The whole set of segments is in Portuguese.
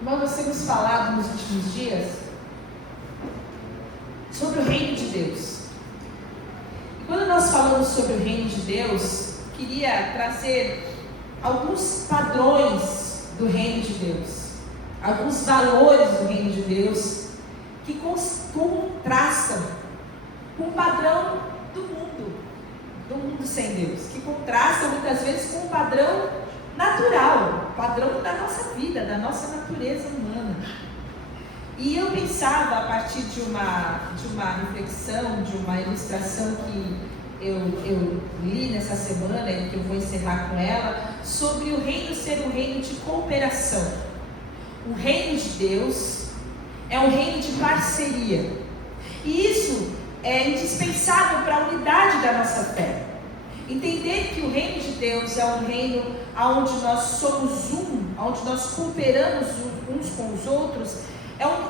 Irmão, nós temos falado nos últimos dias sobre o reino de Deus. E quando nós falamos sobre o reino de Deus, queria trazer alguns padrões do reino de Deus, alguns valores do reino de Deus que contrastam com o padrão do mundo sem Deus, que contrastam muitas vezes com o padrão natural, o padrão da nossa vida, da nossa natureza humana. E eu pensava, a partir de uma reflexão, de uma ilustração que eu li nessa semana, e que eu vou encerrar com ela, sobre o reino ser um reino de cooperação. O reino de Deus é um reino de parceria. E isso é indispensável para a unidade da nossa fé. Entender que o reino de Deus é um reino onde nós somos onde nós cooperamos uns com os outros,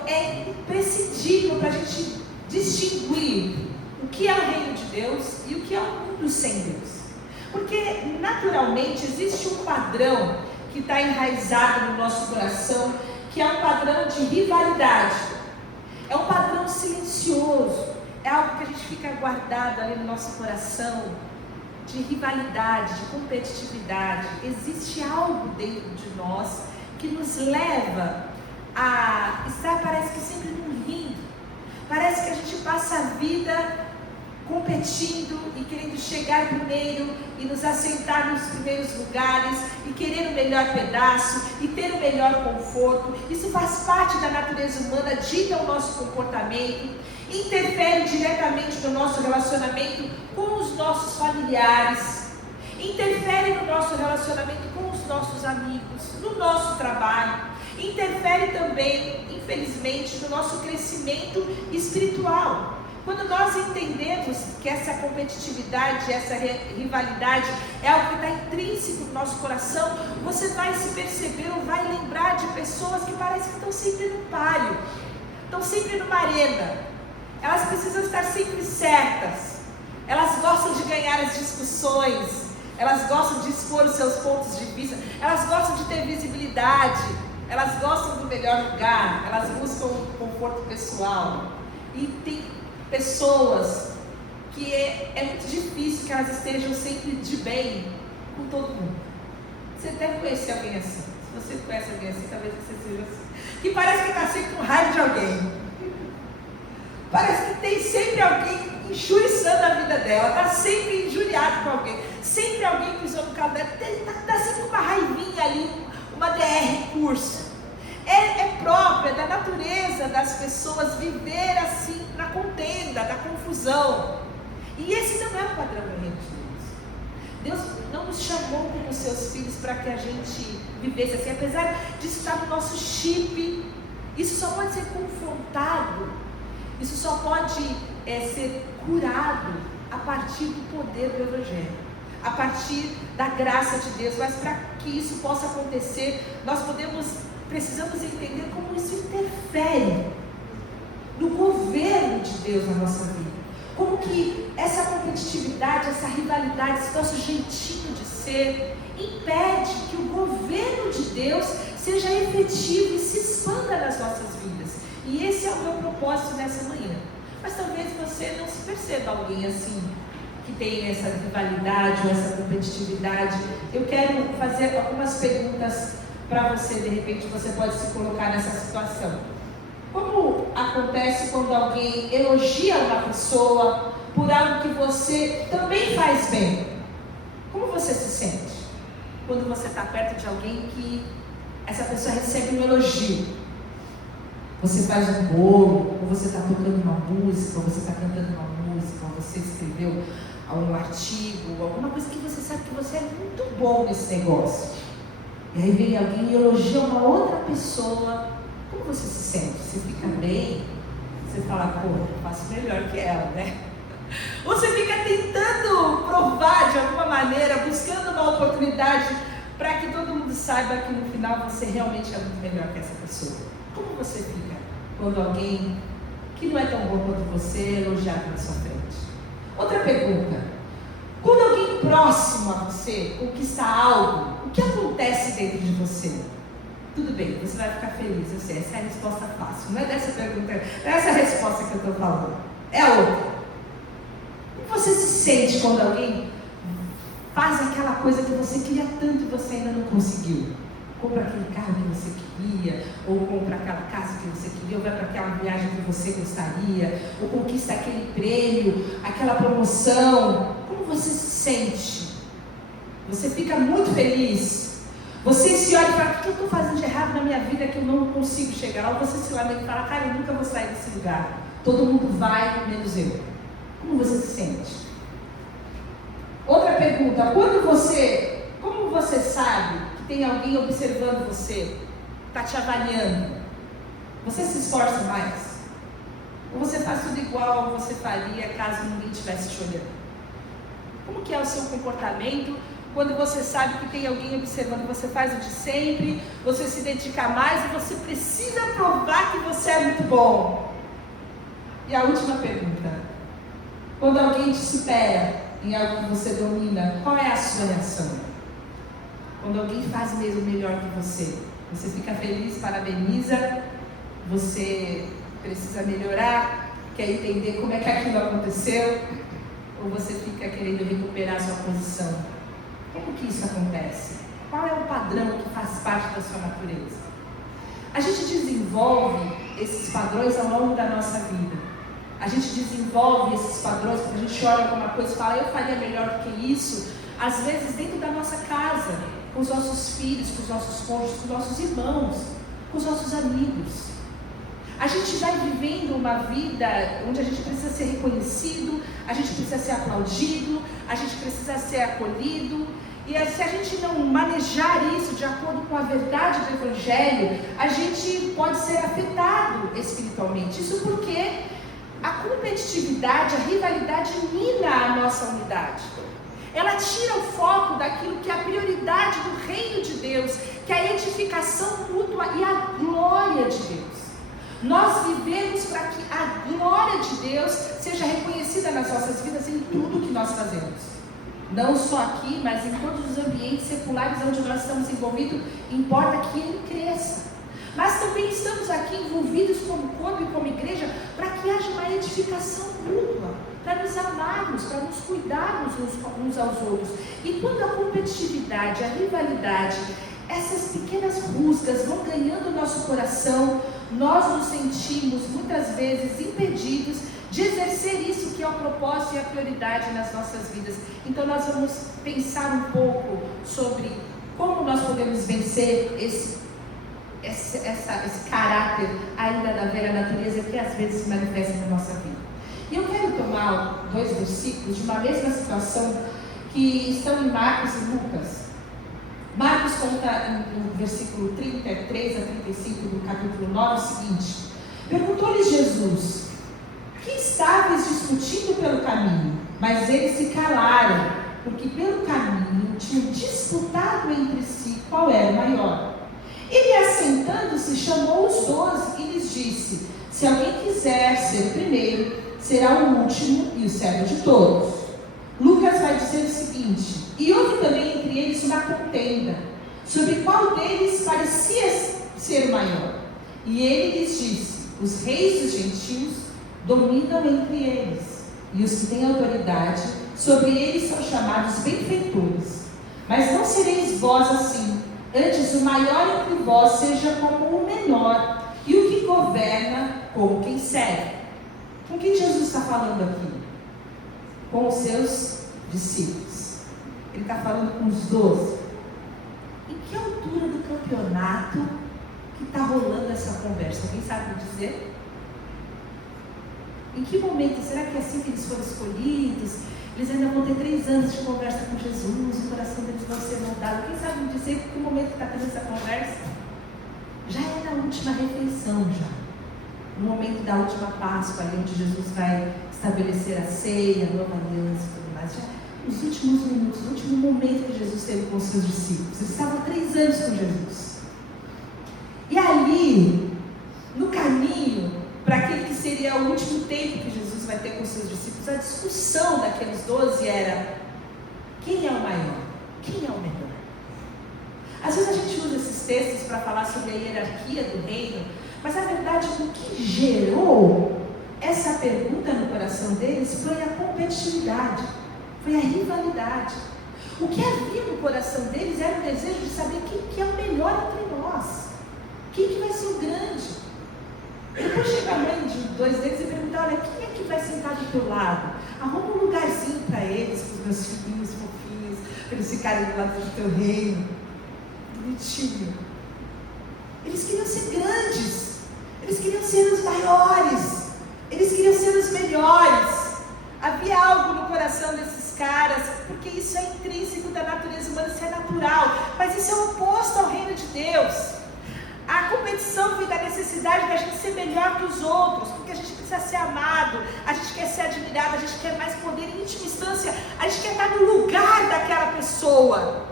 é imprescindível para a gente distinguir o que é o reino de Deus e o que é o mundo sem Deus. Porque naturalmente existe um padrão que está enraizado no nosso coração, que é um padrão de rivalidade. É um padrão silencioso, é algo que a gente fica guardado ali no nosso coração, de rivalidade, de competitividade. Existe algo dentro de nós que nos leva a estar, parece que sempre num ringue. Parece que a gente passa a vida competindo e querendo chegar primeiro e nos assentar nos primeiros lugares e querer o melhor pedaço e ter o melhor conforto. Isso faz parte da natureza humana, dita o nosso comportamento, interfere diretamente no nosso relacionamento com os nossos familiares, interfere no nosso relacionamento com os nossos amigos, no nosso trabalho, interfere também, infelizmente, no nosso crescimento espiritual. Quando nós entendemos que essa competitividade, essa rivalidade é algo que está intrínseco no nosso coração, você vai se perceber ou vai lembrar de pessoas que parecem que estão sempre no páreo, estão sempre numa arena. Elas precisam estar sempre certas, elas gostam de ganhar as discussões, elas gostam de expor os seus pontos de vista, elas gostam de ter visibilidade, elas gostam do melhor lugar, elas buscam o conforto pessoal. E tem pessoas que é muito difícil que elas estejam sempre de bem com todo mundo. Você deve conhecer alguém assim. Se você conhece alguém assim, talvez você seja assim, que parece que está sempre com raiva de alguém. Parece que tem sempre alguém enxuriçando a vida dela, está sempre injuriado com alguém, sempre alguém pisou no carro dela, está sempre com uma raivinha ali, uma DR curso. É própria da natureza das pessoas viver assim, na contenda, na confusão. E esse não é o padrão do reino de Deus. Deus não nos chamou como seus filhos para que a gente vivesse assim, apesar de estar no nosso chip. Isso só pode ser confrontado, isso só pode ser curado a partir do poder do Evangelho, a partir da graça de Deus. Mas para que isso possa acontecer, nós precisamos entender como isso interfere no governo de Deus na nossa vida. Como que essa competitividade, essa rivalidade, esse nosso jeitinho de ser, impede que o governo de Deus seja efetivo e se expanda nas nossas vidas. E esse é o meu propósito nessa manhã. Mas talvez você não se perceba alguém assim, que tem essa rivalidade ou essa competitividade. Eu quero fazer algumas perguntas para você. De repente você pode se colocar nessa situação. Como acontece quando alguém elogia uma pessoa por algo que você também faz bem? Como você se sente quando você está perto de alguém que essa pessoa recebe um elogio? Você faz um bolo, ou você está tocando uma música, ou você está cantando uma música, ou você escreveu um artigo, alguma coisa que você sabe que você é muito bom nesse negócio. E aí vem alguém e elogia uma outra pessoa. Como você se sente? Você fica bem? Você fala, pô, eu faço melhor que ela, né? Ou você fica tentando provar de alguma maneira, buscando uma oportunidade para que todo mundo saiba que no final você realmente é muito melhor que essa pessoa. Como você fica quando alguém que não é tão bom quanto você é elogiado na sua frente? Outra pergunta: quando alguém próximo a você conquista algo, o que acontece dentro de você? Tudo bem, você vai ficar feliz, eu sei, essa é a resposta fácil. Não é dessa pergunta, não é essa a resposta que eu estou falando. É a outra. Como você se sente quando alguém faz aquela coisa que você queria tanto e você ainda não conseguiu? Compra aquele carro que você queria, ou compra aquela casa que você queria, ou vai para aquela viagem que você gostaria, ou conquista aquele prêmio, aquela promoção. Como você se sente? Você fica muito feliz? Você se olha e fala, o que eu estou fazendo de errado na minha vida que eu não consigo chegar? Ou você se lamenta e fala, cara, eu nunca vou sair desse lugar. Todo mundo vai, menos eu. Como você se sente? Outra pergunta, como você sabe que tem alguém observando você, está te avaliando? Você se esforça mais? Ou você faz tudo igual você faria caso ninguém estivesse te olhando? Como que é o seu comportamento quando você sabe que tem alguém observando? Você faz o de sempre, você se dedica mais e você precisa provar que você é muito bom. E a última pergunta, quando alguém te supera em algo que você domina, qual é a sua reação? Quando alguém faz mesmo melhor que você fica feliz, parabeniza, você precisa melhorar, quer entender como é que aquilo aconteceu, ou você fica querendo recuperar sua posição? Como que isso acontece? Qual é o padrão que faz parte da sua natureza? A gente desenvolve esses padrões ao longo da nossa vida. A gente desenvolve esses padrões quando a gente olha alguma coisa e fala, eu faria melhor do que isso. Às vezes dentro da nossa casa, com os nossos filhos, com os nossos cônjuges, com os nossos irmãos, com os nossos amigos. A gente vai vivendo uma vida onde a gente precisa ser reconhecido, a gente precisa ser aplaudido, a gente precisa ser acolhido. E se a gente não manejar isso de acordo com a verdade do Evangelho, a gente pode ser afetado espiritualmente. Isso porque a competitividade, a rivalidade mina a nossa unidade. Ela tira o foco daquilo que é a prioridade do reino de Deus, que é a edificação mútua e a glória de Deus. Nós vivemos para que a glória de Deus seja reconhecida nas nossas vidas em tudo que nós fazemos. Não só aqui, mas em todos os ambientes seculares onde nós estamos envolvidos, importa que ele cresça. Mas também estamos aqui envolvidos como corpo e como igreja para que haja uma edificação mútua, para nos amarmos, para nos cuidarmos uns aos outros. E quando a competitividade, a rivalidade, essas pequenas rusgas vão ganhando o nosso coração, nós nos sentimos muitas vezes impedidos de exercer isso que é o propósito e a prioridade nas nossas vidas. Então nós vamos pensar um pouco sobre como nós podemos vencer esse caráter ainda da velha natureza que às vezes se manifesta na nossa vida. E eu quero tomar 2 versículos de uma mesma situação que estão em Marcos e Lucas. Marcos conta no versículo 33 a 35 do capítulo 9 o seguinte: perguntou-lhes Jesus, que estáveis discutindo pelo caminho? Mas eles se calaram, porque pelo caminho tinham disputado entre si qual era o maior. Ele, assentando-se, chamou os 12 e lhes disse: se alguém quiser ser primeiro, será o último e o servo de todos. Lucas vai dizer o seguinte: e houve também entre eles uma contenda, sobre qual deles parecia ser o maior. E ele lhes disse: os reis dos gentios dominam entre eles, e os que têm autoridade sobre eles são chamados benfeitores. Mas não sereis vós assim, antes o maior entre vós seja como o menor, e o que governa como quem serve. Com quem Jesus está falando aqui? Com os seus discípulos. Ele está falando com os 12. Em que altura do campeonato que está rolando essa conversa? Alguém sabe me dizer? Em que momento? Será que é assim que eles foram escolhidos? Eles ainda vão ter 3 anos de conversa com Jesus, o coração deles vai ser moldado. Quem sabe me dizer em que momento está tendo essa conversa? Já é na última refeição, já. No momento da última Páscoa, ali onde Jesus vai estabelecer a ceia, a nova aliança e tudo mais. Já nos últimos minutos, no último momento que Jesus teve com os seus discípulos. Eles estavam 3 anos com Jesus. E ali, no caminho, para aquele que seria o último tempo que Jesus vai ter com os seus discípulos, a discussão daqueles 12 era: quem é o maior? Quem é o menor? Às vezes a gente usa esses textos para falar sobre a hierarquia do reino, mas a verdade é que o que gerou essa pergunta no coração deles foi a competitividade, foi a rivalidade. O que havia no coração deles era o desejo de saber quem que é o melhor entre nós, quem que vai ser o grande. Depois chega a mãe de dois deles e pergunta: olha, quem é que vai sentar do teu lado? Arruma um lugarzinho para eles, para os meus filhinhos fofinhos, para eles ficarem do lado do teu reino. Bonitinho. Eles queriam ser grandes, eles queriam ser os maiores, eles queriam ser os melhores. Havia algo no coração desses caras, porque isso é intrínseco da natureza humana, isso é natural, mas isso é oposto ao reino de Deus. A competição vem da necessidade da gente ser melhor que os outros, porque a gente precisa ser amado, a gente quer ser admirado, a gente quer mais poder. Em última instância, a gente quer estar no lugar daquela pessoa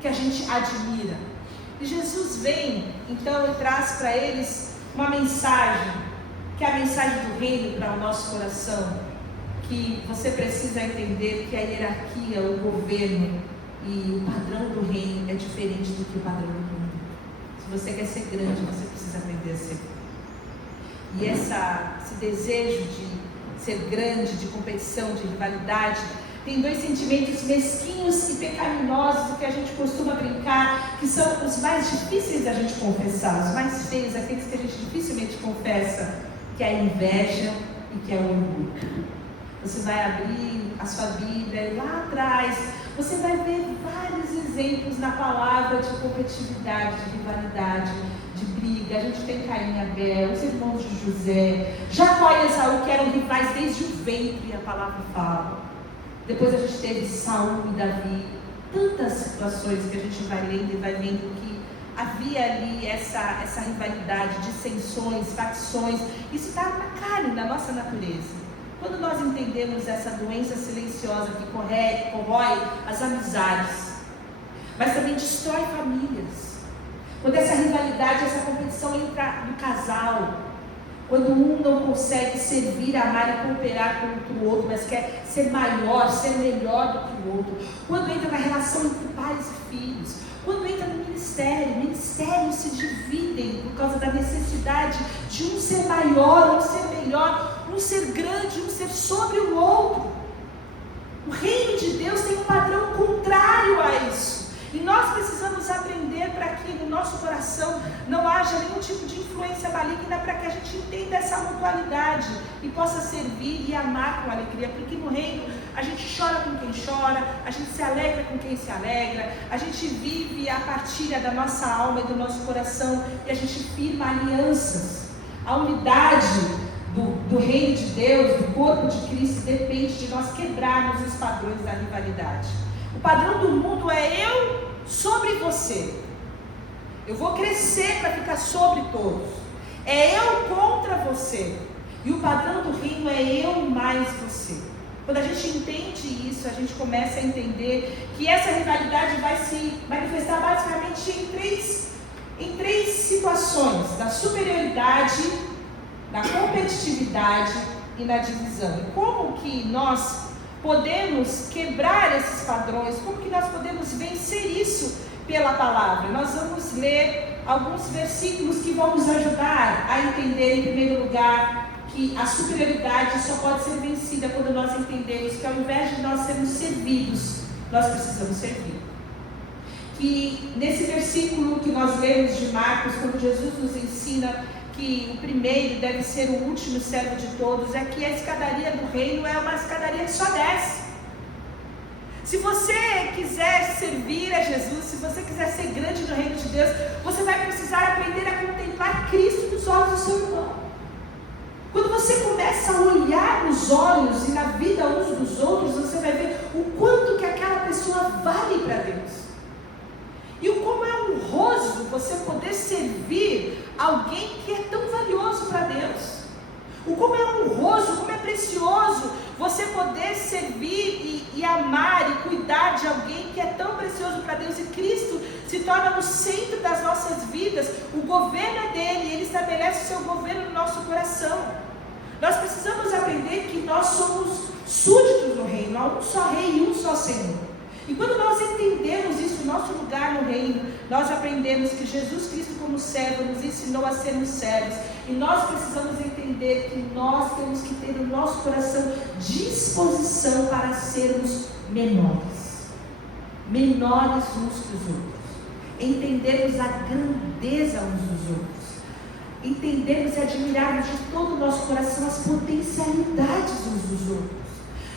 que a gente admira. E Jesus vem, então, e traz para eles uma mensagem, que é a mensagem do reino para o nosso coração, que você precisa entender que a hierarquia, o governo e o padrão do reino é diferente do que o padrão do mundo. Se você quer ser grande, você precisa aprender a ser. E esse desejo de ser grande, de competição, de rivalidade, tem dois sentimentos mesquinhos e pecaminosos que a gente costuma brincar, que são os mais difíceis da gente confessar, os mais feios, aqueles que a gente dificilmente confessa, que é a inveja e que é o orgulho. Você vai abrir a sua Bíblia e lá atrás você vai ver vários exemplos na palavra de competitividade, de rivalidade, de briga. A gente tem Caim e Abel, os irmãos de José, Jacó e Esaú, que eram rivais desde o ventre, a palavra fala. Depois a gente teve Saul e Davi, tantas situações que a gente vai lendo e vai vendo que havia ali essa rivalidade, dissensões, facções. Isso está na carne, na nossa natureza. Quando nós entendemos essa doença silenciosa que corrói as amizades, mas também destrói famílias, quando essa rivalidade, essa competição entra no casal, quando um não consegue servir, amar e cooperar com o outro, mas quer ser maior, ser melhor do que o outro, quando entra na relação entre pais e filhos, quando entra no ministérios se dividem por causa da necessidade de um ser maior, um ser melhor, um ser grande, um ser sobre o outro. O reino de Deus tem um padrão contrário a isso. E nós precisamos aprender para que no nosso coração não haja nenhum tipo de influência maligna, para que a gente entenda essa mutualidade e possa servir e amar com alegria. Porque no reino a gente chora com quem chora, a gente se alegra com quem se alegra, a gente vive a partilha da nossa alma e do nosso coração e a gente firma alianças. A unidade do reino de Deus, do corpo de Cristo, depende de nós quebrarmos os padrões da rivalidade. O padrão do mundo é eu sobre você. Eu vou crescer para ficar sobre todos. É eu contra você. E o padrão do reino é eu mais você. Quando a gente entende isso, a gente começa a entender que essa rivalidade vai se manifestar basicamente em três situações: da superioridade, na competitividade e na divisão. E como que nós podemos quebrar esses padrões? Como que nós podemos vencer isso pela palavra? Nós vamos ler alguns versículos que vão nos ajudar a entender, em primeiro lugar, que a superioridade só pode ser vencida quando nós entendemos que ao invés de nós sermos servidos, nós precisamos servir. Que nesse versículo que nós lemos de Marcos, quando Jesus nos ensina que o primeiro deve ser o último servo de todos, é que a escadaria do reino é uma escadaria que só desce. Se você quiser servir a Jesus, se você quiser ser grande no reino de Deus, você vai precisar aprender a contemplar Cristo nos olhos do seu irmão. Quando você começa a olhar nos olhos e na vida uns dos outros, você vai ver o quanto que aquela pessoa vale para Deus. E o como é honroso você poder servir alguém que é tão valioso para Deus. O como é honroso, como é precioso você poder servir e amar e cuidar de alguém que é tão precioso para Deus. E Cristo se torna no centro das nossas vidas. O governo é dele, ele estabelece o seu governo no nosso coração. Nós precisamos aprender que nós somos súditos do reino, há um só rei e um só Senhor. E quando nós entendemos isso, nosso lugar no reino, nós aprendemos que Jesus Cristo como servo nos ensinou a sermos servos. E nós precisamos entender que nós temos que ter no nosso coração disposição para sermos menores. Menores uns que os outros. Entendermos a grandeza uns dos outros. Entendermos e admirarmos de todo o nosso coração as potencialidades uns dos outros.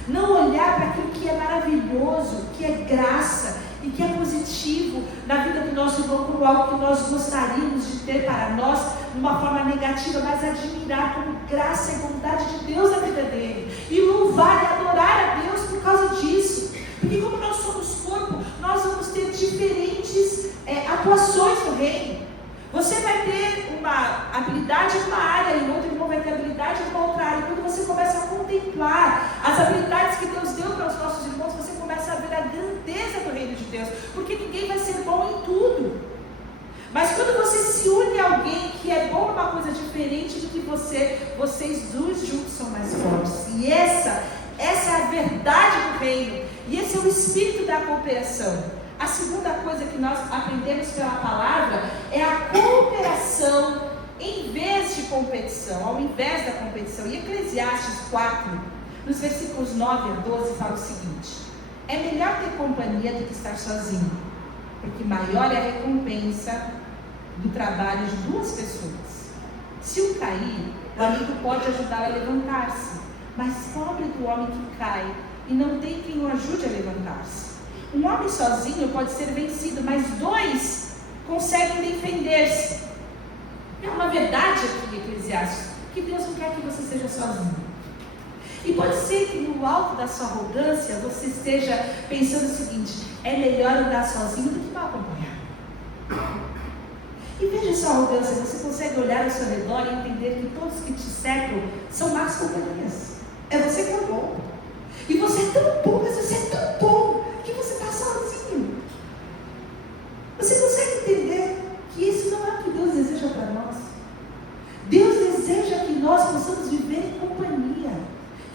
Não olhar para aquilo que é maravilhoso, que é graça e que é positivo na vida do nosso irmão como algo que nós gostaríamos de ter para nós, de uma forma negativa, mas admirar como graça e bondade de Deus na vida dele. E louvar e adorar a Deus por causa disso. Porque como nós somos corpo, nós vamos ter diferentes atuações no reino. Você vai ter uma habilidade em uma área e o outro irmão vai ter habilidade em uma outra área. Quando você começa a contemplar as habilidades que Deus deu para os nossos irmãos, você começa a ver a grandeza do reino de Deus. Porque ninguém vai ser bom em tudo. Mas quando você se une a alguém que é bom numa coisa diferente do que vocês dois juntos são mais fortes. E essa é a verdade do reino. E esse é o espírito da cooperação. A segunda coisa que nós aprendemos pela palavra é a cooperação em vez de competição, ao invés da competição. E Eclesiastes 4, nos versículos 9 a 12, fala o seguinte: é melhor ter companhia do que estar sozinho, porque maior é a recompensa do trabalho de duas pessoas. Se um cair, o amigo pode ajudá-lo a levantar-se, mas pobre do homem que cai e não tem quem o ajude a levantar-se. Um homem sozinho pode ser vencido, mas dois conseguem defender-se. É uma verdade aqui, Eclesiastes, que Deus não quer que você seja sozinho. E pode ser que no alto da sua arrogância você esteja pensando o seguinte: é melhor andar sozinho do que mal acompanhado. E veja sua arrogância, você consegue olhar ao seu redor e entender que todos que te cercam são más companhias. É você que é bom. E você é tão bom, mas você é tão bom que você está sozinho. Você consegue entender que isso não é o que Deus deseja para nós? Deus deseja que nós possamos viver em companhia,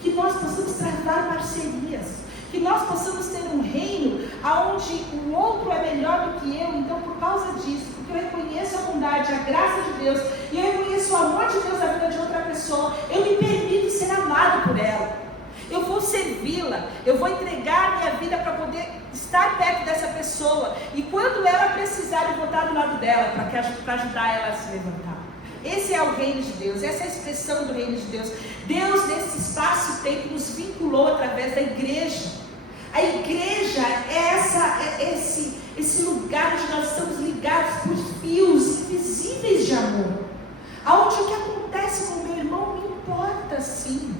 que nós possamos travar parcerias, que nós possamos ter um reino onde o outro é melhor do que eu. Então, por causa disso, porque eu reconheço a bondade, a graça de Deus, e eu reconheço o amor de Deus na vida de outra pessoa, eu me permito ser amado por ela. Eu vou servi-la, eu vou entregar a minha vida para poder estar perto dessa pessoa. E quando ela precisar, eu vou estar do lado dela para ajudar ela a se levantar. Esse é o reino de Deus, essa é a expressão do reino de Deus. Deus, nesse espaço e tempo, nos vinculou através da igreja. A igreja é esse lugar onde nós estamos ligados por fios invisíveis de amor. Onde o que acontece com o meu irmão me importa sim.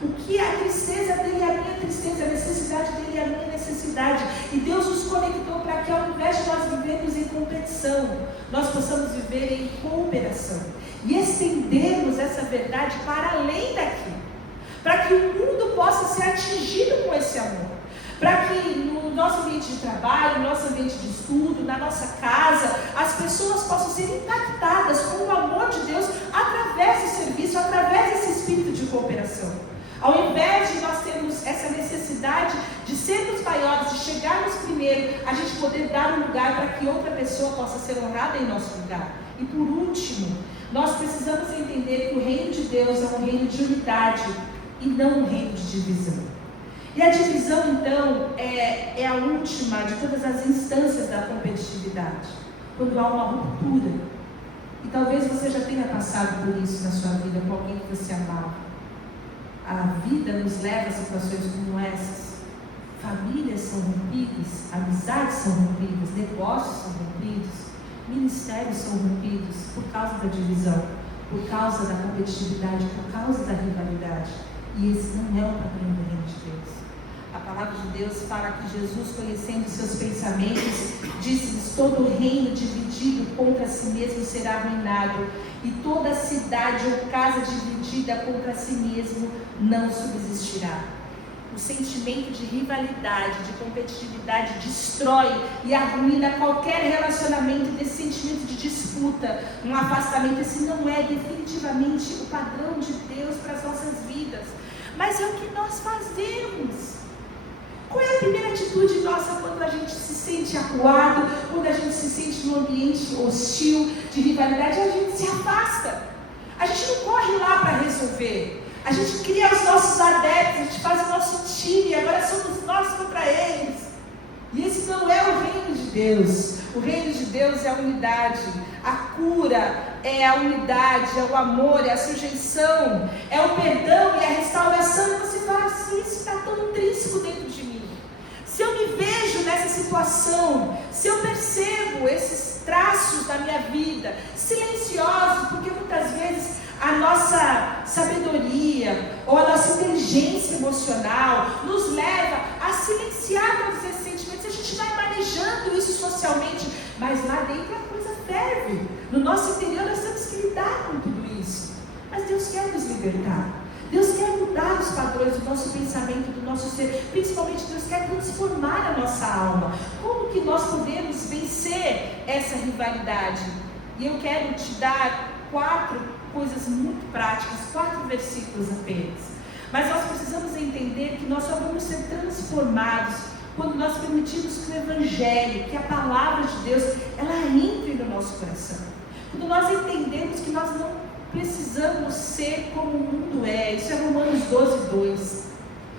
O que é a tristeza dele é a minha tristeza, a necessidade dele é a minha necessidade. E Deus nos conectou para que, ao invés de nós vivermos em competição, nós possamos viver em cooperação. E estendermos essa verdade para além daqui. Para que o mundo possa ser atingido com esse amor. Para que no nosso ambiente de trabalho, no nosso ambiente de estudo, na nossa casa, as pessoas possam ser impactadas com o amor de Deus através do serviço, através desse espírito de cooperação. Ao invés de nós termos essa necessidade de sermos maiores, de chegarmos primeiro, a gente poder dar um lugar para que outra pessoa possa ser honrada em nosso lugar. E por último, nós precisamos entender que o reino de Deus é um reino de unidade e não um reino de divisão. E a divisão, então, é a última de todas as instâncias da competitividade. Quando há uma ruptura. E talvez você já tenha passado por isso na sua vida com alguém que você amava. A vida nos leva a situações como essas. Famílias são rompidas, amizades são rompidas, negócios são rompidos, ministérios são rompidos por causa da divisão, por causa da competitividade, por causa da rivalidade. E esse não é o padrão do reino de Deus. A palavra de Deus fala que Jesus, conhecendo seus pensamentos, disse-lhes: todo reino dividido contra si mesmo será arruinado, e toda cidade ou casa dividida contra si mesmo não subsistirá. O sentimento de rivalidade, de competitividade destrói e arruina qualquer relacionamento. Desse sentimento de disputa, um afastamento. Esse não é definitivamente o padrão de Deus para as nossas vidas, mas é o que nós fazemos. Qual é a primeira atitude nossa quando a gente se sente acuado, quando a gente se sente num ambiente hostil, de rivalidade? A gente se afasta. A gente não corre lá para resolver. A gente cria os nossos adeptos, a gente faz o nosso time, agora somos nós contra eles. E esse não é o reino de Deus. O reino de Deus é a unidade. A cura é a unidade, é o amor, é a sujeição, é o perdão e a restauração. E você fala assim, isso está tão intrínseco dentro de mim. Se eu me vejo nessa situação, se eu percebo esses traços da minha vida, silenciosos, porque muitas vezes a nossa sabedoria ou a nossa inteligência emocional nos leva a silenciar todos esses sentimentos. A gente vai manejando isso socialmente, mas lá dentro a coisa ferve. No nosso interior nós temos que lidar com tudo isso. Mas Deus quer nos libertar. Deus quer mudar os padrões do nosso pensamento, do nosso ser. Principalmente Deus quer transformar a nossa alma. Como que nós podemos vencer essa rivalidade? E eu quero te dar 4 coisas muito práticas, 4 versículos apenas. Mas nós precisamos entender que nós só vamos ser transformados quando nós permitirmos que o Evangelho, que a palavra de Deus, ela entre no nosso coração. Quando nós entendemos que nós não precisamos ser como o mundo é. Isso é Romanos 12:2.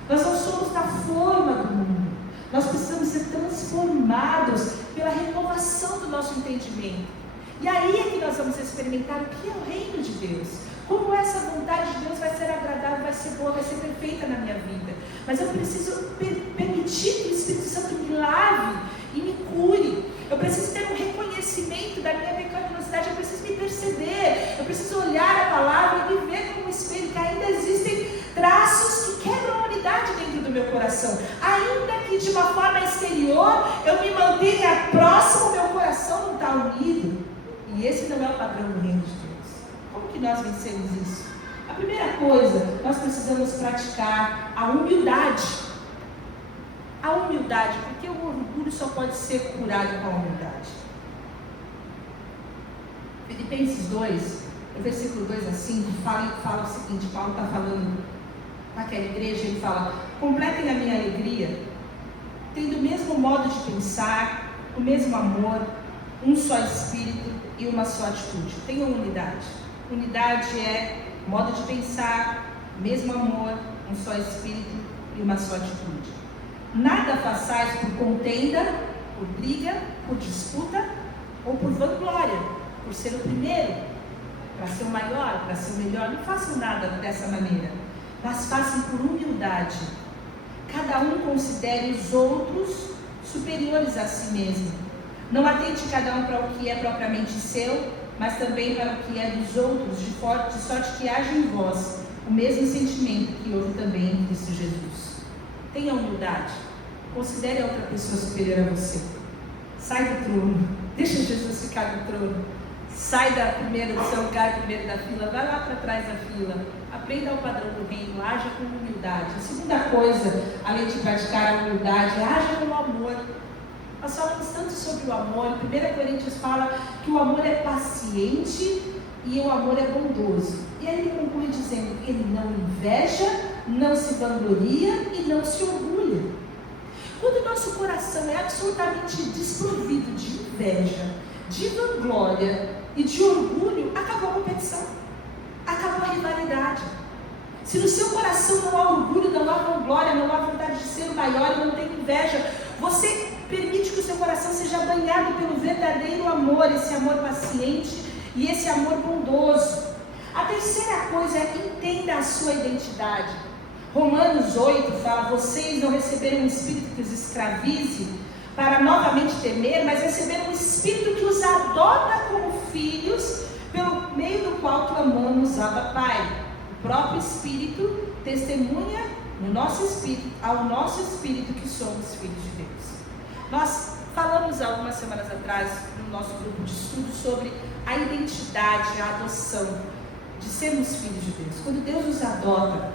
Nós não somos da forma do mundo. Nós precisamos ser transformados pela renovação do nosso entendimento. E aí é que nós vamos experimentar o que é o reino de Deus. Como essa vontade de Deus vai ser agradável, vai ser boa, vai ser perfeita na minha vida. Mas eu preciso permitir que o Espírito Santo me lave e me cure. Eu preciso ter um reconhecimento da minha pecaminosidade. Eu preciso me perceber. Eu preciso olhar a palavra e me ver como um espelho, que ainda existem traços que quebram a unidade dentro do meu coração. Ainda que de uma forma exterior eu me mantenha próximo, meu coração não está unido. E esse não é o padrão do reino de Deus. Como que nós vencemos isso? A primeira coisa, nós precisamos praticar a humildade. A humildade, porque o orgulho só pode ser curado com a humildade. Filipenses 2, o versículo 2 a 5, fala o seguinte: Paulo está falando naquela igreja, ele fala: completem a minha alegria, tendo o mesmo modo de pensar, o mesmo amor, um só espírito e uma só atitude. Tenham unidade. Unidade é modo de pensar, mesmo amor, um só espírito e uma só atitude. Nada façais por contenda, por briga, por disputa ou por vanglória, por ser o primeiro, para ser o maior, para ser o melhor. Não façam nada dessa maneira, mas façam por humildade. Cada um considere os outros superiores a si mesmo. Não atente cada um para o que é propriamente seu, mas também para o que é dos outros, de sorte que haja em vós o mesmo sentimento que houve também em Cristo Jesus. Tenha humildade. Considere a outra pessoa superior a você. Sai do trono. Deixa Jesus ficar no trono. Sai do seu lugar primeiro da fila. Vai lá para trás da fila. Aprenda o padrão do reino. Haja com humildade. A segunda coisa, além de praticar a humildade, é haja com amor. Nós falamos tanto sobre o amor. 1 Coríntios fala que o amor é paciente e o amor é bondoso. E aí ele conclui dizendo que ele não inveja, não se vangloria e não se orgulha. Quando o nosso coração é absolutamente desprovido de inveja, de vanglória e de orgulho, acabou a competição, acabou a rivalidade. Se no seu coração não há orgulho, não há vanglória, não há vontade de ser o maior e não tem inveja, você permite que o seu coração seja banhado pelo verdadeiro amor, esse amor paciente e esse amor bondoso. A terceira coisa é: entenda a sua identidade. Romanos 8 fala: vocês não receberam um espírito que os escravize para novamente temer, mas receberam um espírito que os adota como filhos, pelo meio do qual clamamos: Abba, Pai. O próprio Espírito testemunha no nosso espírito, ao nosso espírito, que somos filhos de Deus. Nós falamos algumas semanas atrás no nosso grupo de estudo sobre a identidade, a adoção, de sermos filhos de Deus. Quando Deus nos adota,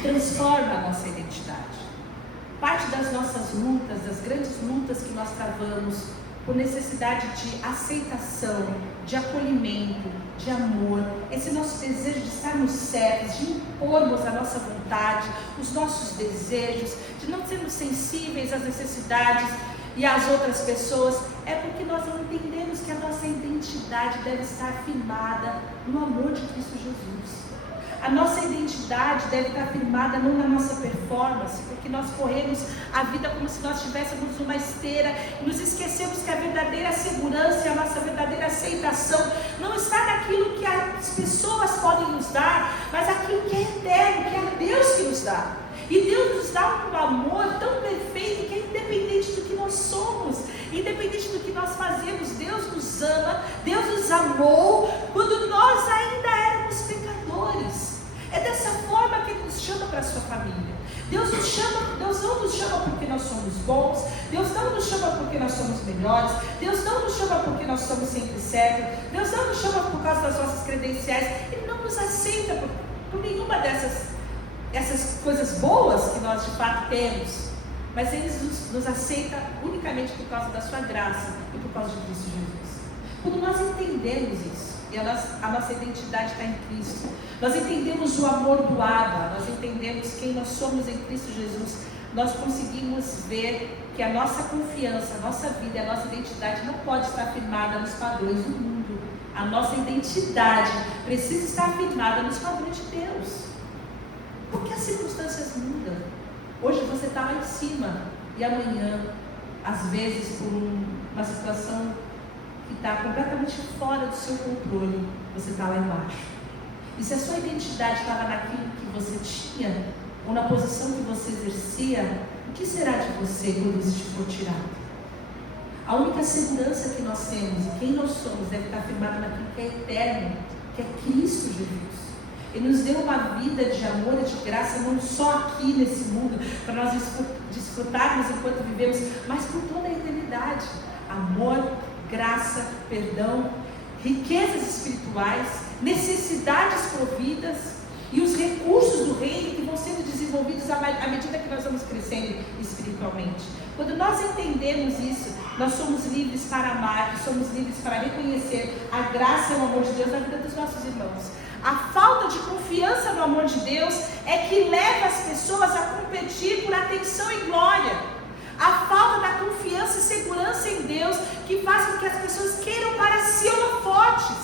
transforma a nossa identidade. Parte das nossas lutas, das grandes lutas que nós travamos por necessidade de aceitação, de acolhimento, de amor, é esse nosso desejo de estarmos certos, de impormos a nossa vontade, os nossos desejos, de não sermos sensíveis às necessidades e às outras pessoas, é porque nós não entendemos que a nossa identidade deve estar firmada no amor de Cristo Jesus. A nossa identidade deve estar firmada não na nossa performance, porque nós corremos a vida como se nós estivéssemos numa esteira e nos esquecemos que a verdadeira segurança e a nossa verdadeira aceitação não está naquilo que as pessoas podem nos dar, mas aquilo que é eterno, que é Deus que nos dá. E Deus nos dá um amor tão perfeito que é independente do que nós somos, independente do que nós fazemos. Deus nos ama, Deus nos amou quando nós ainda éramos pecadores. É dessa forma que Ele nos chama para a sua família. Deus não nos chama porque nós somos bons, Deus não nos chama porque nós somos melhores, Deus não nos chama porque nós somos sempre certos, Deus não nos chama por causa das nossas credenciais. Ele não nos aceita por nenhuma essas coisas boas que nós de fato temos, mas Ele nos aceita unicamente por causa da sua graça e por causa de Cristo Jesus. Quando nós entendemos isso, e a nossa identidade está em Cristo, nós entendemos o amor do Abba, nós entendemos quem nós somos em Cristo Jesus, nós conseguimos ver que a nossa confiança, a nossa vida, a nossa identidade não pode estar firmada nos padrões do mundo. A nossa identidade precisa estar firmada nos padrões de Deus. Porque as circunstâncias mudam. Hoje você está lá em cima e amanhã, às vezes por uma situação que está completamente fora do seu controle, você está lá embaixo. E se a sua identidade estava naquilo que você tinha, ou na posição que você exercia, o que será de você quando isso te for tirado? A única segurança que nós temos e quem nós somos deve estar firmada naquilo que é eterno, que é Cristo Jesus. Ele nos deu uma vida de amor e de graça, não só aqui nesse mundo, para nós desfrutarmos enquanto vivemos, mas por toda a eternidade. Amor, graça, perdão, riquezas espirituais, necessidades providas e os recursos do reino que vão sendo desenvolvidos à medida que nós vamos crescendo espiritualmente. Quando nós entendemos isso, nós somos livres para amar, somos livres para reconhecer a graça e o amor de Deus na vida dos nossos irmãos. A falta de confiança no amor de Deus é que leva as pessoas a competir por atenção e glória. A falta da confiança e segurança em Deus que faz com que as pessoas queiram para si holofotes.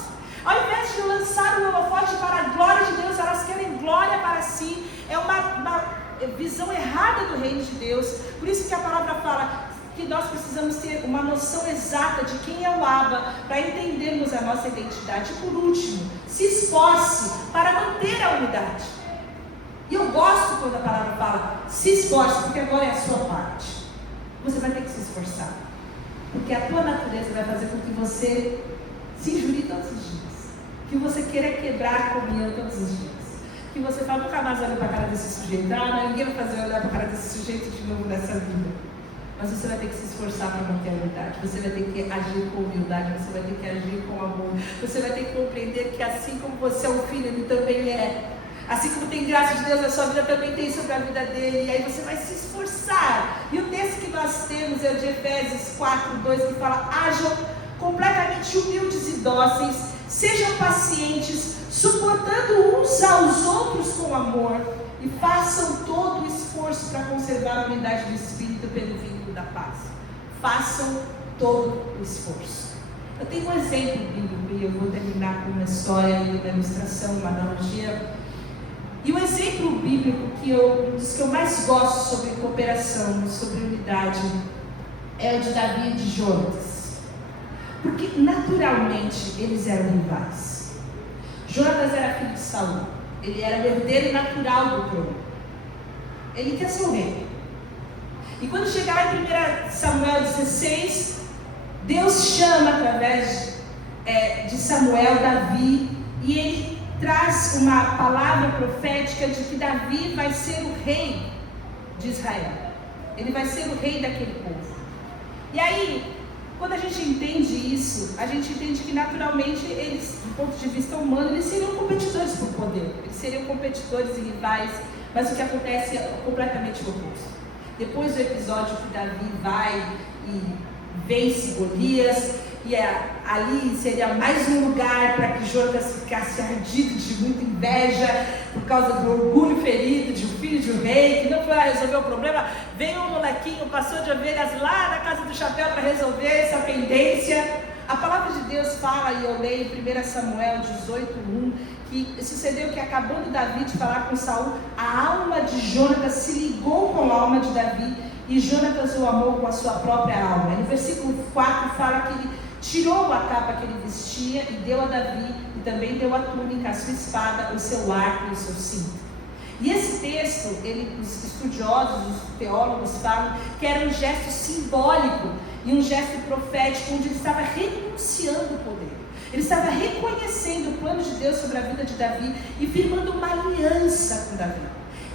Ao invés de lançar o holofote para a glória de Deus, elas querem glória para si. É uma visão errada do reino de Deus. Por isso que a palavra fala que nós precisamos ter uma noção exata de quem é o Abba, para entendermos a nossa identidade. E por último, se esforce para manter a unidade. E eu gosto quando a palavra fala, se esforce, porque agora é a sua parte. Você vai ter que se esforçar, porque a tua natureza vai fazer com que você se injurie todos os dias, que você queira quebrar a comunhão todos os dias, que você fala, nunca mais olha para a cara desse sujeito, não, ninguém vai fazer olhar para a cara desse sujeito de novo nessa vida. Mas você vai ter que se esforçar para manter a unidade, você vai ter que agir com humildade, você vai ter que agir com amor, você vai ter que compreender que assim como você é um filho, ele também é. Assim como tem graça de Deus na sua vida, também tem sobre a vida dele. E aí você vai se esforçar. E o texto que nós temos é o de Efésios 4:2, que fala, ajam completamente humildes e dóceis, sejam pacientes, suportando uns aos outros com amor, e façam todo o esforço para conservar a unidade do Espírito pelo vínculo da paz. Façam todo o esforço. Eu tenho um exemplo bíblico, e eu vou terminar com uma história, uma ilustração, uma analogia. E o exemplo bíblico um dos que eu mais gosto sobre cooperação, sobre unidade, é o de Davi e de Jonatas. Porque naturalmente eles eram rivais. Jonatas era filho de Saul. Ele era o herdeiro natural do trono. Ele quer ser o rei. E quando chegar lá em 1 Samuel 16, Deus chama através de Samuel, Davi, e ele traz uma palavra profética de que Davi vai ser o rei de Israel. Ele vai ser o rei daquele povo. E aí, quando a gente entende isso, a gente entende que naturalmente eles, do ponto de vista humano, eles seriam competidores por poder. Eles seriam competidores e rivais, mas o que acontece é completamente o oposto. Depois do episódio que Davi vai e vence Golias, e ali seria mais um lugar para que Jonatas ficasse ardido de muita inveja, por causa do orgulho ferido de um filho de um rei, que não foi lá resolver o problema. Veio um molequinho, pastor de ovelhas lá na casa do chapéu para resolver essa pendência. A palavra de Deus fala, e eu leio em 1 Samuel 18:1, que sucedeu que, acabando Davi de falar com Saul, a alma de Jonatas se ligou com a alma de Davi, e Jonatas o amou com a sua própria alma. E no versículo 4 fala que ele tirou a capa que ele vestia e deu a Davi, e também deu a túnica, a sua espada, o seu arco e o seu cinto. E esse texto, os estudiosos, os teólogos falam que era um gesto simbólico e um gesto profético, onde ele estava renunciando o poder. Ele estava reconhecendo o plano de Deus sobre a vida de Davi e firmando uma aliança com Davi.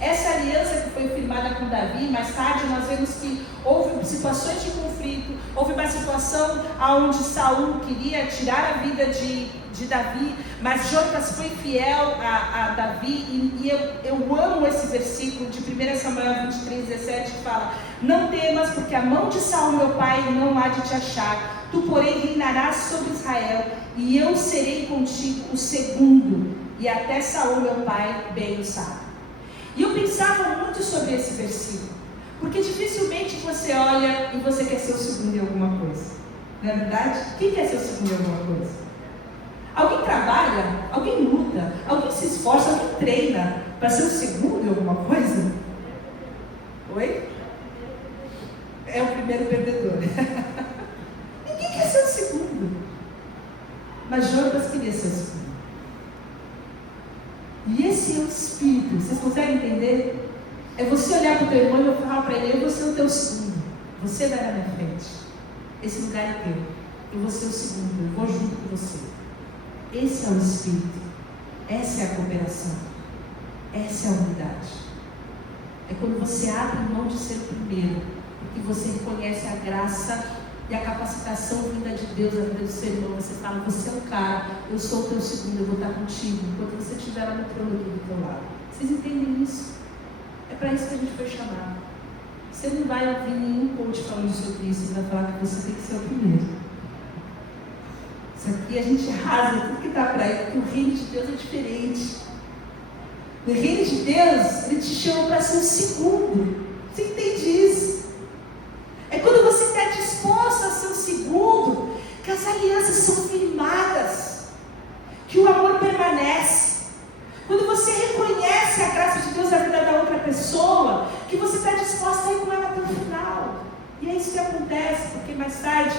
Essa aliança que foi firmada com Davi, mais tarde nós vemos que houve situações de conflito, houve uma situação onde Saul queria tirar a vida de Davi, mas Jonatas foi fiel a Davi, e eu amo esse versículo de 1 Samuel 23:17, que fala: não temas, porque a mão de Saul meu pai não há de te achar, tu porém reinarás sobre Israel, e eu serei contigo o segundo, e até Saul meu pai bem o sabe. E eu pensava muito sobre esse versículo, porque dificilmente você olha e você quer ser o segundo em alguma coisa, não é verdade? Quem quer ser o segundo em alguma coisa? Alguém trabalha, alguém luta, alguém se esforça, alguém treina para ser o segundo em alguma coisa? Oi? É o primeiro perdedor. Ninguém quer ser o segundo, mas Jonatas queria ser o segundo. E esse é o espírito, vocês conseguem entender? É você olhar para o teu irmão e falar para ele: eu vou ser o teu segundo, você vai na minha frente, esse lugar é teu, eu vou ser o segundo, eu vou junto com você. Esse é o espírito, essa é a cooperação, essa é a unidade. É quando você abre mão de ser o primeiro, porque você reconhece a graça e a capacitação vinda de Deus na vida do seu irmão. Você fala: você é o cara, eu sou o teu segundo, eu vou estar contigo enquanto você estiver lá no trono aqui do teu lado. Vocês entendem isso? É para isso que a gente foi chamado. Você não vai ouvir nenhum coach falando sobre isso, ele vai falar que você tem que ser o primeiro. Isso aqui a gente rasga tudo que está para aí, porque o reino de Deus é diferente. O reino de Deus, ele te chama para ser o segundo. Você entende isso? É quando você está disposto a ser o segundo, que as alianças são firmadas, que o amor permanece. Quando você reconhece a graça de Deus na vida da outra pessoa, que você está disposto a ir com ela até o final. E é isso que acontece, porque mais tarde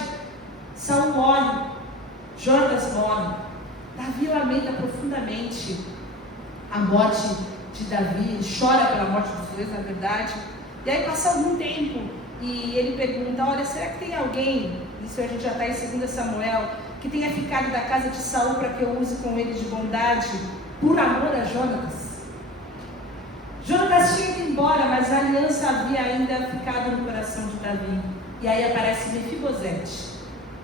Saul morre, Jonatas morre, Davi lamenta profundamente a morte de Davi, ele chora pela morte dos dois, na verdade. E aí passa algum tempo e ele pergunta: olha, será que tem alguém, isso a gente já está em 2 Samuel, que tenha ficado da casa de Saul para que eu use com ele de bondade, por amor a Jonatas? Jonatas tinha ido embora, mas a aliança havia ainda ficado no coração de Davi. E aí aparece Mefibosete,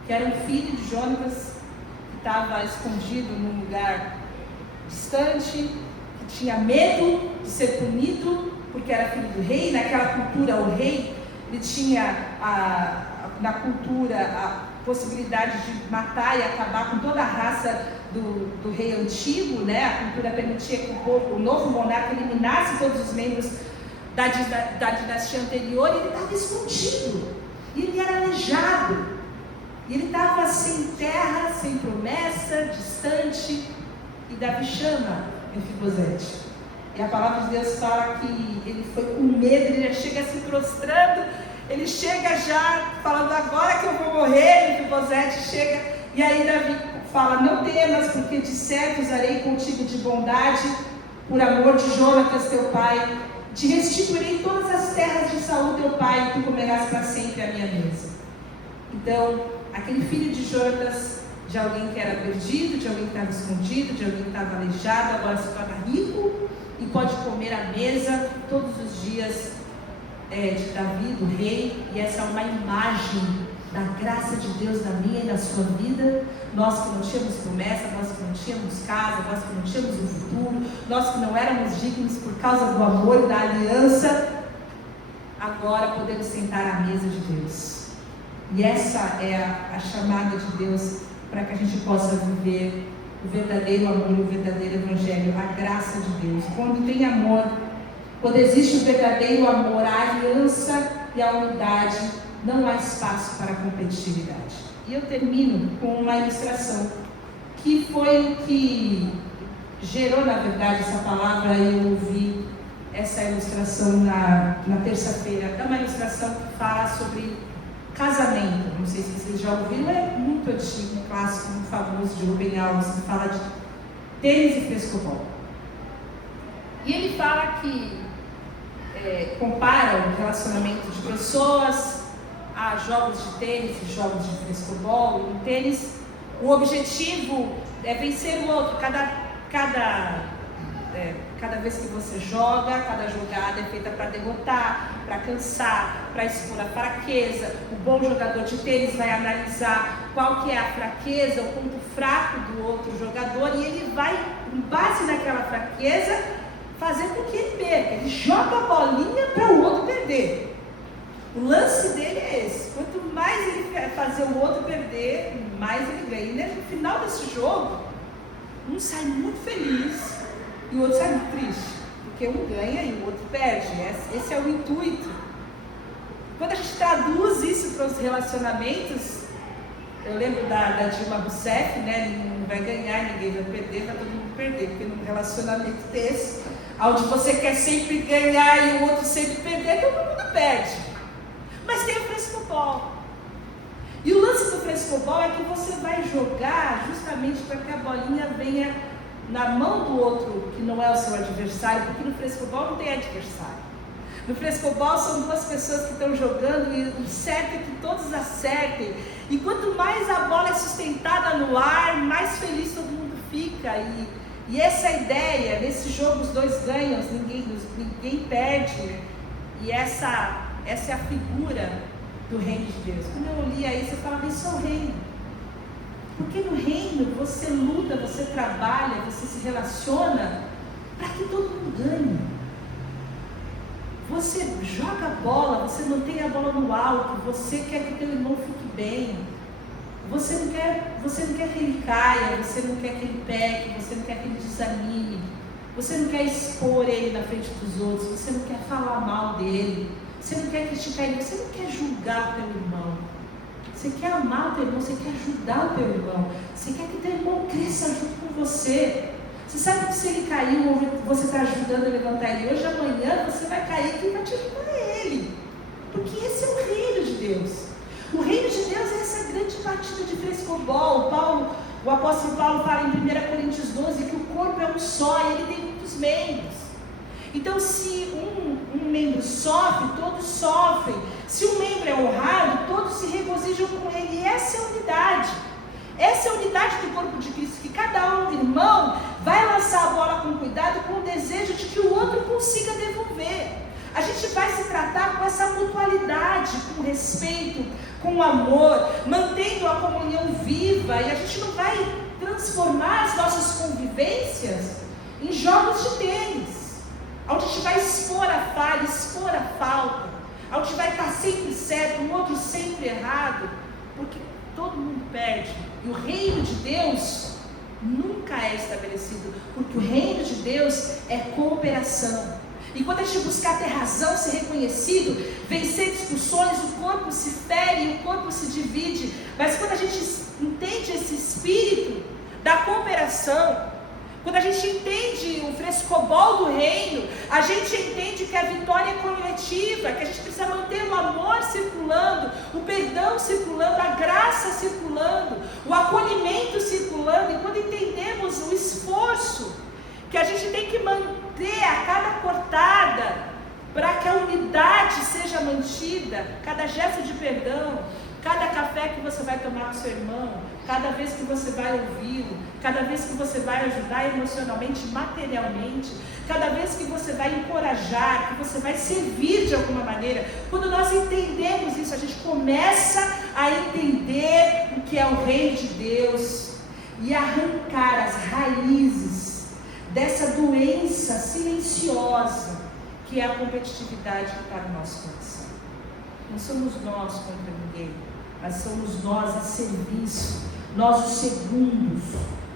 que era um filho de Jonatas, que estava escondido num lugar distante, que tinha medo de ser punido, porque era filho do rei. Naquela cultura, o rei, ele tinha na cultura a possibilidade de matar e acabar com toda a raça do rei antigo, né? A cultura permitia que o novo monarca eliminasse todos os membros da dinastia anterior, e ele estava escondido, e ele era aleijado, e ele estava sem terra, sem promessa, distante. E Davi chama Mefibosete, e a palavra de Deus fala que ele foi com medo, ele já chega se prostrando, ele chega já falando: agora que eu vou morrer. Mefibosete chega, e aí Davi fala: não temas, porque de certo usarei contigo de bondade, por amor de Jonatas teu pai, te restituirei todas as terras de Saul teu pai, e tu comerás para sempre a minha mesa. Então, aquele filho de Jonatas, de alguém que era perdido, de alguém que estava escondido, de alguém que estava aleijado, agora se torna rico e pode comer à mesa todos os dias de Davi, do rei. E essa é uma imagem da graça de Deus na minha e na sua vida. Nós que não tínhamos promessa, nós que não tínhamos casa, nós que não tínhamos um futuro, nós que não éramos dignos por causa do amor e da aliança, agora podemos sentar à mesa de Deus. E essa é a chamada de Deus para que a gente possa viver o verdadeiro amor, o verdadeiro evangelho, a graça de Deus. Quando tem amor, quando existe o verdadeiro amor, a aliança e a unidade, não há espaço para competitividade. E eu termino com uma ilustração, que foi o que gerou, na verdade, essa palavra. Eu ouvi essa ilustração na terça-feira. É uma ilustração que fala sobre casamento. Não sei se vocês já ouviram, é muito antigo, um clássico muito famoso de Rubem Alves, que fala de tênis e frescobol. E ele fala que compara o relacionamento de pessoas a jogos de tênis e jogos de frescobol. No tênis, o objetivo é vencer o outro. Cada vez que você joga, cada jogada é feita para derrotar, para cansar, para expor a fraqueza. O bom jogador de tênis vai analisar qual que é a fraqueza, o ponto fraco do outro jogador, e ele vai, com base naquela fraqueza, fazer com que ele perca. Ele joga a bolinha para o outro perder. O lance dele é esse: quanto mais ele quer fazer o outro perder, mais ele ganha. E no final desse jogo, um sai muito feliz e o outro sai muito triste, porque um ganha e o outro perde. Esse é o intuito. Quando a gente traduz isso para os relacionamentos, eu lembro da Dilma Rousseff, né? Ninguém vai ganhar, ninguém vai perder, vai todo mundo perder, porque num relacionamento desse, onde você quer sempre ganhar e o outro sempre perder, todo mundo perde. Mas tem o frescobol. E o lance do frescobol é que você vai jogar justamente para que a bolinha venha na mão do outro, que não é o seu adversário, porque no frescobol não tem adversário. No frescobol são duas pessoas que estão jogando e o certo é que todos acertem. E quanto mais a bola é sustentada no ar, mais feliz todo mundo fica. E essa é a ideia. Nesse jogo os dois ganham, ninguém perde. E essa é a figura do reino de Deus. Quando eu li aí, você falava, isso é o reino. Porque no reino você luta, você trabalha, você se relaciona para que todo mundo ganhe. Você joga a bola, você mantém a bola no alto, você quer que o teu irmão fique bem. Você não quer que ele caia, você não quer que ele peque, você não quer que ele desanime. Você não quer expor ele na frente dos outros, você não quer falar mal dele. Você não quer criticar ele, você não quer julgar o teu irmão. Você quer amar o teu irmão, você quer ajudar o teu irmão. Você quer que o teu irmão cresça junto com você. Você sabe que se ele caiu, ou você está ajudando a levantar ele hoje, amanhã você vai cair, quem vai te ajudar é ele. Porque esse é o reino de Deus. O reino de Deus é essa grande partida de frescobol. O apóstolo Paulo fala em 1 Coríntios 12 que o corpo é um só e ele tem muitos membros. Então, se um membro sofre, todos sofrem. Se um membro é honrado, todos se regozijam com ele. E essa é a unidade. Essa é a unidade do corpo de Cristo, que cada irmão vai lançar a bola com cuidado, com o desejo de que o outro consiga devolver. A gente vai se tratar com essa mutualidade, com respeito, com amor, mantendo a comunhão viva. E a gente não vai transformar as nossas convivências em jogos de tênis, onde a gente vai expor a falha, expor a falta, onde a gente vai estar sempre certo, o outro sempre errado, porque todo mundo perde. E o reino de Deus nunca é estabelecido, porque o reino de Deus é cooperação. E quando a gente buscar ter razão, ser reconhecido, vencer discussões, o corpo se fere, o corpo se divide. Mas quando a gente entende esse espírito da cooperação, quando a gente entende o frescobol do reino, a gente entende que a vitória é coletiva, que a gente precisa manter o amor circulando, o perdão circulando, a graça circulando, o acolhimento circulando. E quando entendemos o esforço que a gente tem que manter a cada cortada, para que a unidade seja mantida, cada gesto de perdão, cada café que você vai tomar com seu irmão, cada vez que você vai ouvi-lo, cada vez que você vai ajudar emocionalmente, materialmente, cada vez que você vai encorajar, que você vai servir de alguma maneira. Quando nós entendemos isso, a gente começa a entender o que é o reino de Deus e arrancar as raízes dessa doença silenciosa que é a competitividade que está no nosso coração. Não somos nós contra ninguém. mas somos nós a serviço, nós os segundos,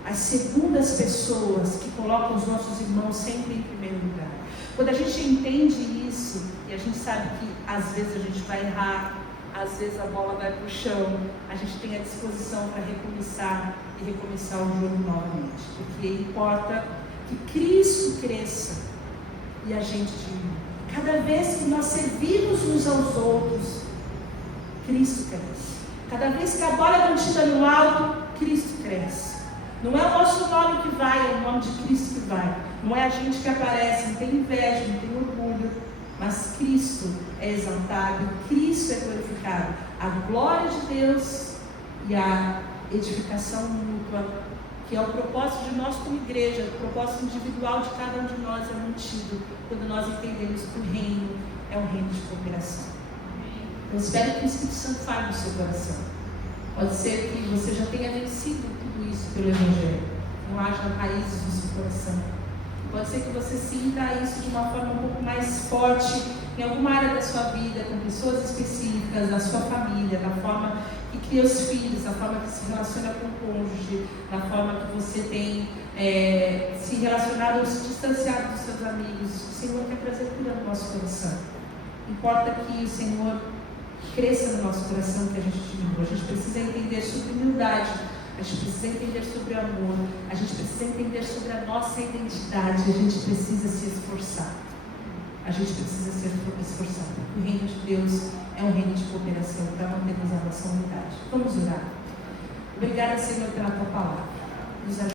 as segundas pessoas que colocam os nossos irmãos sempre em primeiro lugar. Quando a gente entende isso, e a gente sabe que às vezes a gente vai errar, às vezes a bola vai para o chão, a gente tem a disposição para recomeçar e recomeçar o jogo novamente, porque importa que Cristo cresça e a gente diminua. Cada vez que nós servimos uns aos outros, Cristo cresce. Cada vez que a bola é mantida no alto, Cristo cresce. Não é o nosso nome que vai, é o nome de Cristo que vai. Não é a gente que aparece, não tem inveja, não tem orgulho, mas Cristo é exaltado, Cristo é glorificado. A glória de Deus e a edificação mútua, que é o propósito de nós como igreja, o propósito individual de cada um de nós é mantido quando nós entendemos que o reino é um reino de cooperação. Eu espero que o Espírito Santo fale no seu coração. Pode ser que você já tenha vencido tudo isso pelo Evangelho, não haja raízes no seu coração. Pode ser que você sinta isso de uma forma um pouco mais forte em alguma área da sua vida, com pessoas específicas, na sua família, na forma que cria os filhos, na forma que se relaciona com o cônjuge, na forma que você tem se relacionado ou se distanciado dos seus amigos. O Senhor quer trazer cura no nosso coração. Importa que o Senhor cresça no nosso coração, que a gente diminua. A gente precisa entender sobre humildade, a gente precisa entender sobre amor, a gente precisa entender sobre a nossa identidade, a gente precisa se esforçar. A gente precisa se esforçar. O reino de Deus é um reino de cooperação para mantermos a nossa unidade. Vamos orar. Obrigada, Senhor, pela tua palavra. Nos